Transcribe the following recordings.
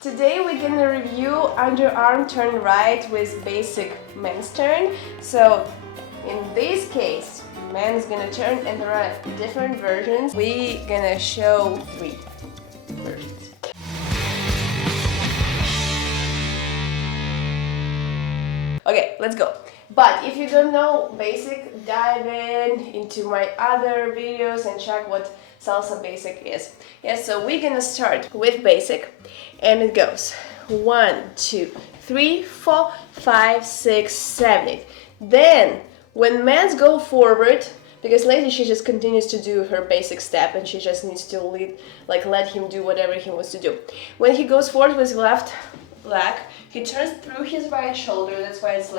Today we're gonna review underarm turn right with basic men's turn. So in this case, man is gonna turn and there are different versions. We're gonna show 3 versions. Okay, let's go. But if you don't know basic, dive into my other videos and check what salsa basic is. Yes, so we're gonna start with basic, and it goes 1, 2, 3, 4, 5, 6, 7, 8. Then when men's go forward, because lately she just continues to do her basic step and she just needs to let him do whatever he wants to do. When he goes forward with left leg, he turns through his right shoulder. That's why it's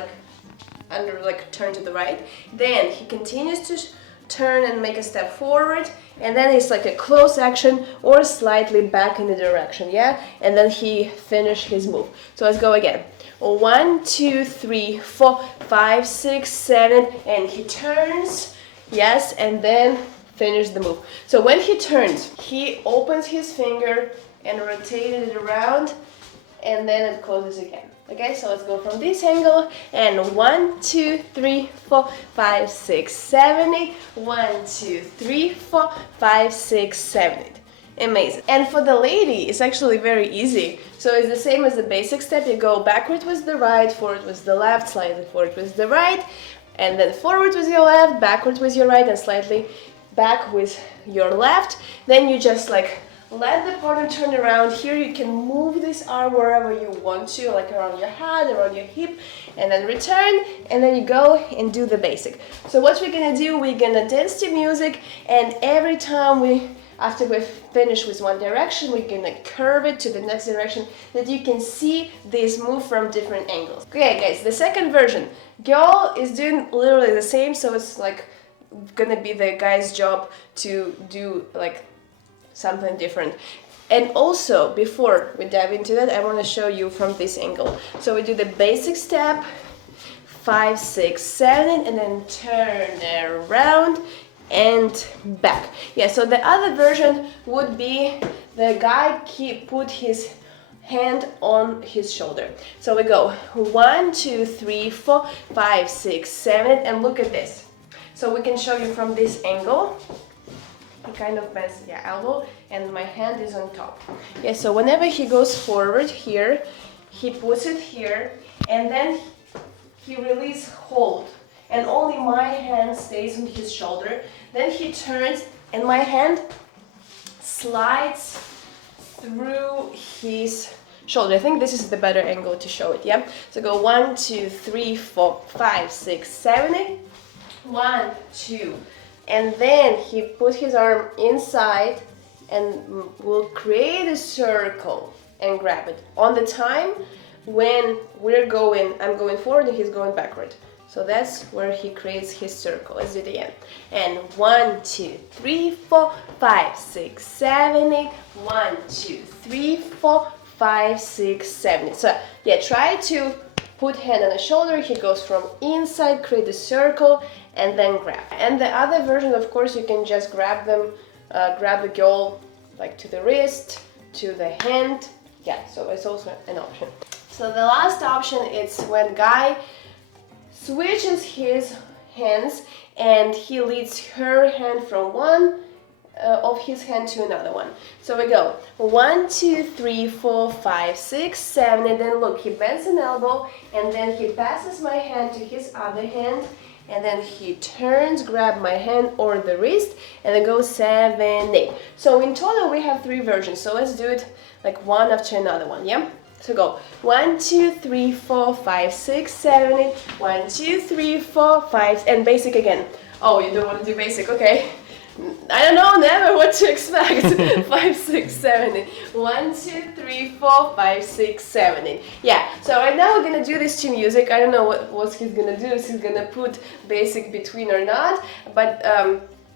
turn to the right. Then he continues to turn and make a step forward, and then it's like a close action or slightly back in the direction, yeah? And then he finish his move. So let's go again. 1, 2, 3, 4, 5, 6, 7, and he turns, yes, and then finish the move. So when he turns, he opens his finger and rotates it around, and then it closes again. Okay, so let's go from this angle, and 1, 2, 3, 4, 5, 6, 7, 8. 1, 2, 3, 4, 5, 6, 7, 8. Amazing. And for the lady, it's actually very easy. So it's the same as the basic step. You go backward with the right, forward with the left, slightly forward with the right, and then forward with your left, backward with your right, and slightly back with your left. Then you just let the partner turn around. Here you can move this arm wherever you want to, like around your head, around your hip, and then return, and then you go and do the basic. So what we're gonna do, we're gonna dance to music, and every time after we finish with one direction, we're gonna curve it to the next direction, that you can see this move from different angles. Okay guys, the second version, girl is doing literally the same, so it's gonna be the guy's job to do something different. And also, before we dive into that, I want to show you from this angle. So we do the basic step, 5, 6, 7, and then turn around and back. Yeah, so the other version would be the guy put his hand on his shoulder. So we go 1, 2, 3, 4, 5, 6, 7, and look at this. So we can show you from this angle. He kind of bends the elbow and my hand is on top. Yeah, so whenever he goes forward here, he puts it here and then he releases hold and only my hand stays on his shoulder. Then he turns and my hand slides through his shoulder. I think this is the better angle to show it, yeah? So go 1, 2, 3, 4, 5, 6, 7, 8. 1, 2. And then he put his arm inside and will create a circle and grab it. On the time when I'm going forward and he's going backward. So that's where he creates his circle. Let's do it again. And 1, 2, 3, 4, 5, 6, 7, 8. 1, 2, 3, 4, 5, 6, 7, 8. So yeah, try to put hand on the shoulder, he goes from inside, create a circle, and then grab. And the other version, of course, you can just grab the girl to the wrist, to the hand. Yeah, so it's also an option. So the last option is when guy switches his hands and he leads her hand from one of his hand to another one. So we go 1, 2, 3, 4, 5, 6, 7, and then look, he bends an elbow and then he passes my hand to his other hand and then he turns, grab my hand or the wrist, and then go 7, 8. So in total we have 3 versions. So let's do it one after another one, yeah? So go 1, 2, 3, 4, 5, 6, 7, 8. 1, 2, 3, 4, 5, and basic again. Oh, you don't want to do basic, okay? I don't know, never what to expect. 5, 6, 7, 8. 1, 2, 3, 4, 5, 6, 7, 8. Yeah, so right now we're gonna do this to music. I don't know what he's gonna do, if he's gonna put basic between or not, but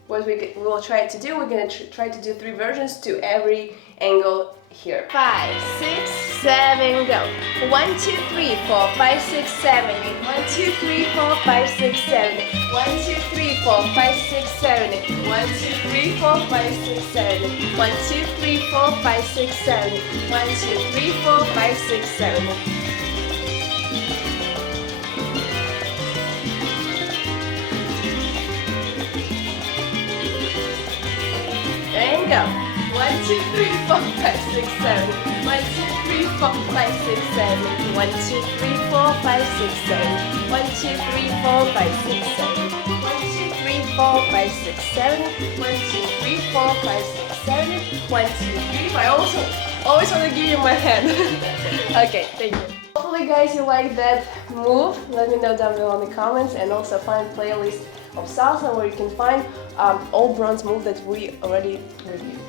what we will try to do, we're gonna try to do 3 versions to every angle here. 5, 6, 7, go. 1, 2, 3, 4, 5, 6, 7, 8. 1, 2, 3, 4, 5, 6, 7, 8. 1, 2, 3, 4, 5, 6, 7, 8. 1, 2, 3, 4, 5, 6, 7, 8. 1, 2, 3, 4, 5, 6, 7, 8. 1, 2, 3, 4, 5, 6, 7, 8. And go. 1, 2, 3, 4, 5, 6, 7. 1, 2, 3, 4, 5, 6, 7. 1, 2, 3, 4, 5, 6, 7. 1, 2, 3, 4, 5, 6, 7. 1, 2, 3, 4, 5, 6, 7. 1, 2, 3, 4, 5, 6, 7. 1, 2, 3, 4. I also always want to give you my hand. Okay, thank you. Hopefully guys you like that move. Let me know down below in the comments, and also find playlist of salsa where you can find all bronze moves that we already reviewed.